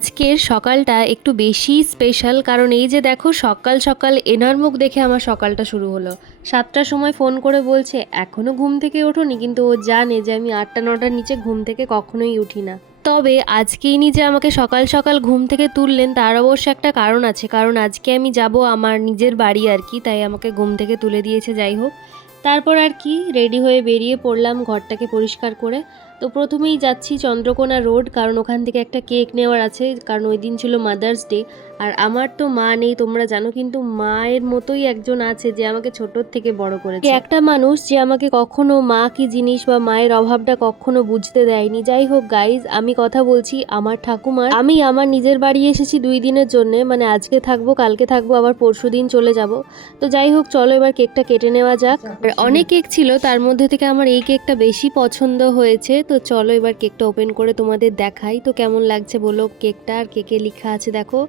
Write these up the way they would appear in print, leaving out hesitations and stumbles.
আজকের সকালটা একটু বেশি স্পেশাল, কারণ এই যে দেখো সকাল সকাল এনার মুখ দেখে আমার সকালটা শুরু হলো। 7টার সময় ফোন করে বলছে এখনও ঘুম থেকে ওঠোনি, কিন্তু ও জানে যে আমি 8টা 9টার নিচে ঘুম থেকে কখনোই উঠি না। তবে আজকেই নিজে আমাকে সকাল সকাল ঘুম থেকে তুললেন, তার অবশ্য একটা কারণ আছে, কারণ আজকে আমি যাব আমার নিজের বাড়ি আর কি, তাই আমাকে ঘুম থেকে তুলে দিয়েছে। যাই হোক, তারপর আর কি রেডি হয়ে বেরিয়ে পড়লাম ঘরটাকে পরিষ্কার করে। তো প্রথমেই যাচ্ছি চন্দ্রকোনা রোড, কারণ ওখান থেকে একটা কেক নেওয়ার আছে, কারণ ওই দিন ছিল মাদার্স ডে। আর আমার তো মা নেই তোমরা জানো, কিন্তু মায়ের মতোই একজন আছে যে আমাকে ছোটোর থেকে বড় করেছে, একটা মানুষ যে আমাকে কখনো মা কি জিনিস বা মায়ের অভাবটা কখনো বুঝতে দেয়নি। যাই হোক গাইজ, আমি কথা বলছি আমার ঠাকুমার। আমি আমার নিজের বাড়ি এসেছি 2 দিনের জন্য, মানে আজকে থাকবো, কালকে থাকবো, আবার পরশুদিন চলে যাব। তো যাই হোক চলো এবার কেকটা কেটে নেওয়া যাক। আর অনেক কেক ছিল, তার মধ্যে থেকে আমার এই কেকটা বেশি পছন্দ হয়েছে। তো চলো এবার কেকটা ওপেন করে তোমাদের দেখাই তো কেমন লাগছে বলো কেকটা। আর কেকে লেখা আছে দেখো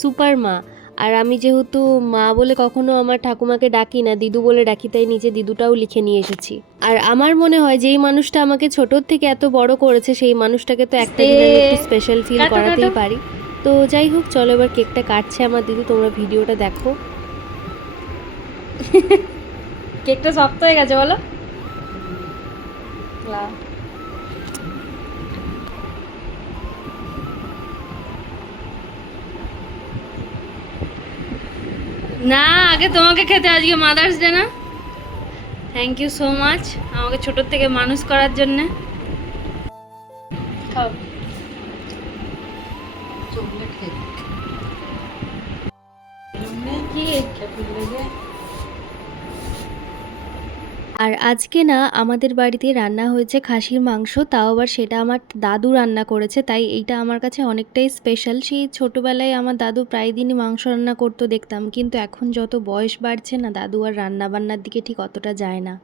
সুপার মা। আর আমি যেহেতু মা বলে কখনো আমার ঠাকুমাকে ডাকি না, দিদু বলে ডাকি, তাই নিচে দিদুটাও লিখে নিয়ে এসেছি। আর আমার মনে হয় যেই মানুষটা আমাকে ছোটোর থেকে এত বড় করেছে সেই মানুষটাকে তো একটা দিন আমি একটু স্পেশাল ফিল করাতেই পারি। তো যাই হোক চলো এবার কেকটা কাটছে আমার দিদু, তোমরা ভিডিওটা দেখো। কেকটা শক্ত হয়ে গেছে বলো। না, আগে তোমাকে খেতে, আজকে মাদার্স ডে না। থ্যাংক ইউ সো মাচ আমাকে ছোটোর থেকে মানুষ করার জন্যে। খাও। আর আজকে না আমাদের বাড়িতে রান্না হয়েছে খাসির মাংস, তাও আবার সেটা আমার দাদু রান্না করেছে, তাই এইটা আমার কাছে অনেকটাই স্পেশাল। সেই ছোটোবেলায় আমার দাদু প্রায় দিনই মাংস রান্না করতো দেখতাম, কিন্তু এখন যত বয়স বাড়ছে না দাদু আর রান্না বান্নার দিকে ঠিক অতটা যায় না।